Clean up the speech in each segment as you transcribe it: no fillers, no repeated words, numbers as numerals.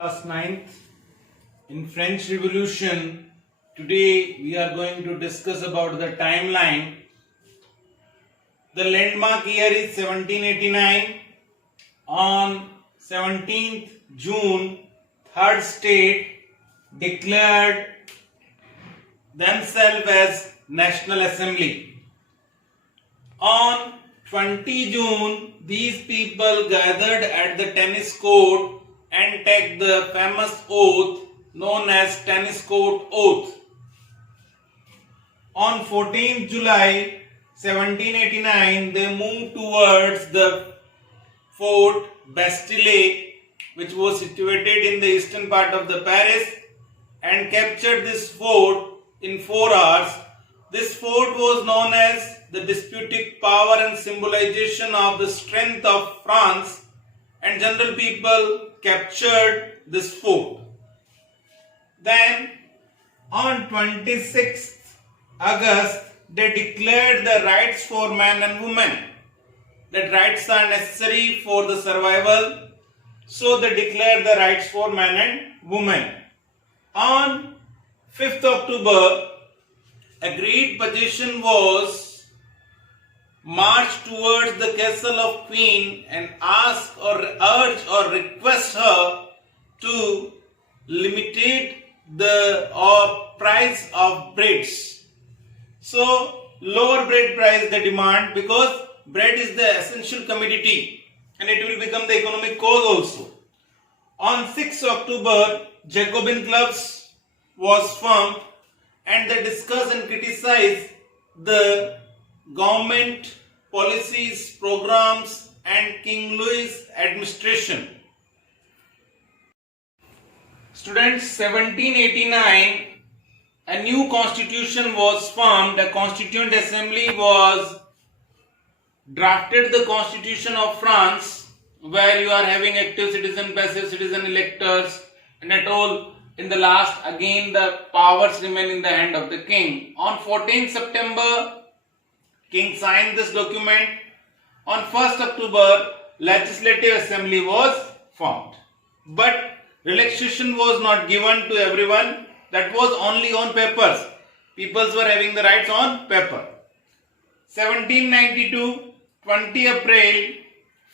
Class 9th in French Revolution. Today we are going to discuss about the timeline. The landmark year is 1789. On 17th June, third state declared themselves as National Assembly. On 20 June, these people gathered at the tennis court and take the famous oath known as tennis court oath. On 14th July 1789, they moved towards the fort Bastille, which was situated in the eastern part of the Paris, and captured this fort in 4 hours. This fort was known as the disputed power and symbolization of the strength of France, and general people captured this fort. Then on 26th August, they declared the rights for man and woman. That rights are necessary for the survival, so they declared the rights for man and woman. On 5th October, agreed position was marched towards the castle of Queen and ask or urge or request her to limit the price of breads. So lower bread price they demand, because bread is the essential commodity and it will become the economic cause also. On 6th October, Jacobin clubs was formed and they discuss and criticize the government policies, programs and King Louis administration. Students, 1789, a new constitution was formed. A constituent assembly was drafted, the constitution of France, where you are having active citizen, passive citizen, electors, and at all. In the last, again the powers remain in the hand of the king. On 14th September, king signed this document. On 1st October, legislative assembly was formed. But relaxation was not given to everyone. That was only on papers. Peoples were having the rights on paper. 1792, 20 April,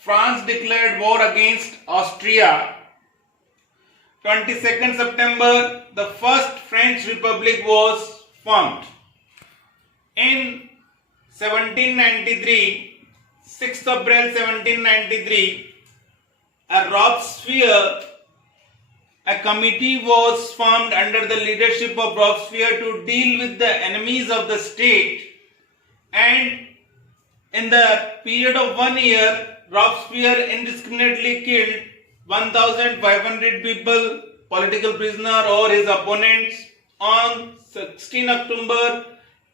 France declared war against Austria. 22nd September, the first French Republic was formed. In 1793, 6th April 1793, a Robespierre, a committee was formed under the leadership of Robespierre to deal with the enemies of the state, and in the period of 1 year, Robespierre indiscriminately killed 1,500 people, political prisoner or his opponents. On 16 October,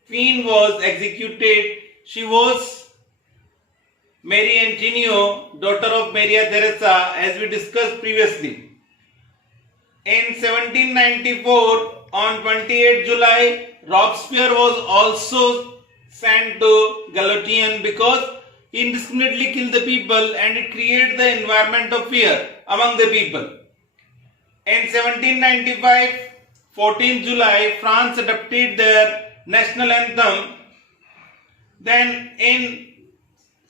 Queen was executed. She was Mary Antonio, daughter of Maria Theresa, as we discussed previously. In 1794, on 28 July, Robespierre was also sent to guillotine because he indiscriminately killed the people and it created the environment of fear among the people. In 1795, 14 July, France adopted their national anthem. Then in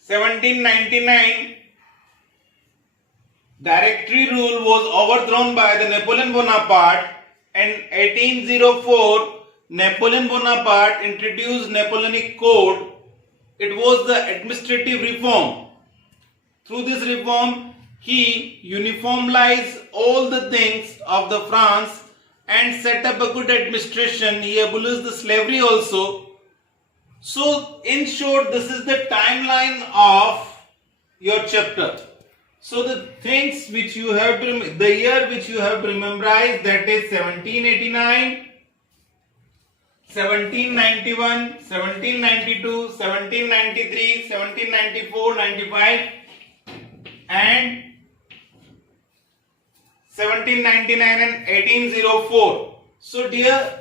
1799, Directory rule was overthrown by the Napoleon Bonaparte. In 1804, Napoleon Bonaparte introduced Napoleonic Code. It was the administrative reform. Through this reform, he uniformized all the things of the France and set up a good administration. He abolished the slavery also. So, in short, this is the timeline of your chapter. So, the things which you have to, the year which you have to memorize, that is 1789, 1791, 1792, 1793, 1794, 95 and 1799 and 1804. So dear,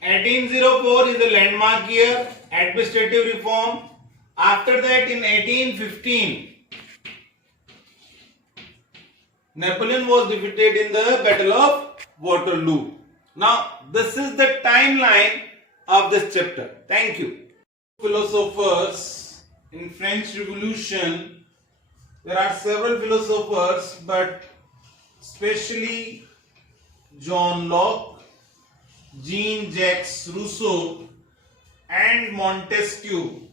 1804 is a landmark year, administrative reform. After that, in 1815, Napoleon was defeated in the Battle of Waterloo. Now, this is the timeline of this chapter. Thank you. Philosophers in French Revolution. There are several philosophers, but especially John Locke, Jean-Jacques Rousseau, and Montesquieu.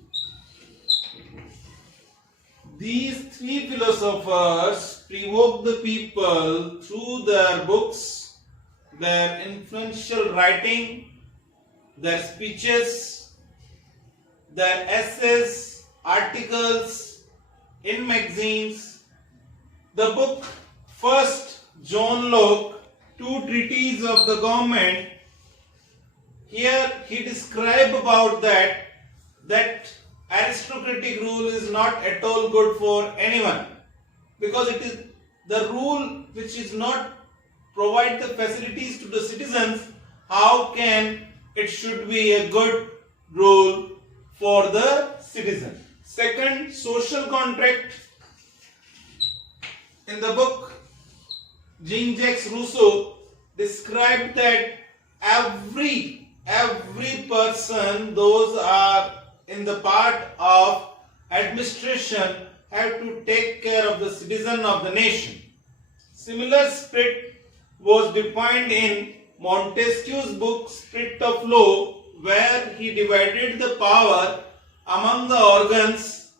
These three philosophers provoked the people through their books, their influential writing, their speeches, their essays, articles in magazines. The book First John Locke, Two Treatises of the Government. Here he describes about that aristocratic rule is not at all good for anyone, because it is the rule which is not provide the facilities to the citizens. How can it should be a good rule for the citizen? Second, social contract. In the book, Jean-Jacques Rousseau described that every person, those are in the part of administration, have to take care of the citizen of the nation. Similar spirit was defined in Montesquieu's book Spirit of Law, where he divided the power among the organs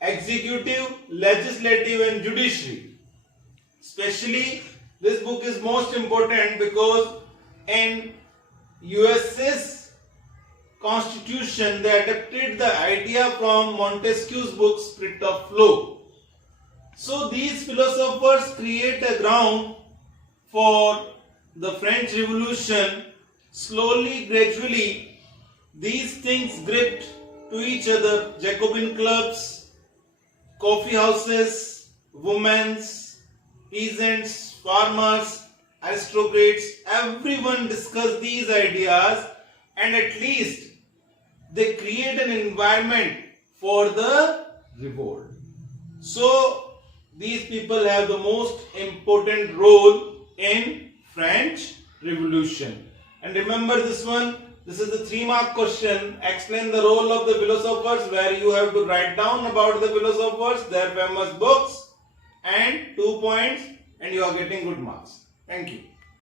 executive, legislative and judiciary. Especially this book is most important because in USA's Constitution, they adapted the idea from Montesquieu's book Spirit of Law. So these philosophers create a ground for the French Revolution. Slowly, gradually, these things gripped to each other. Jacobin clubs, coffee houses, women's, peasants, farmers, aristocrats, everyone discussed these ideas, and at least they create an environment for the revolt. So these people have the most important role in French Revolution. And remember this one, this is the 3-mark question. Explain the role of the philosophers, where you have to write down about the philosophers, their famous books, and 2 points, and you are getting good marks. Thank you.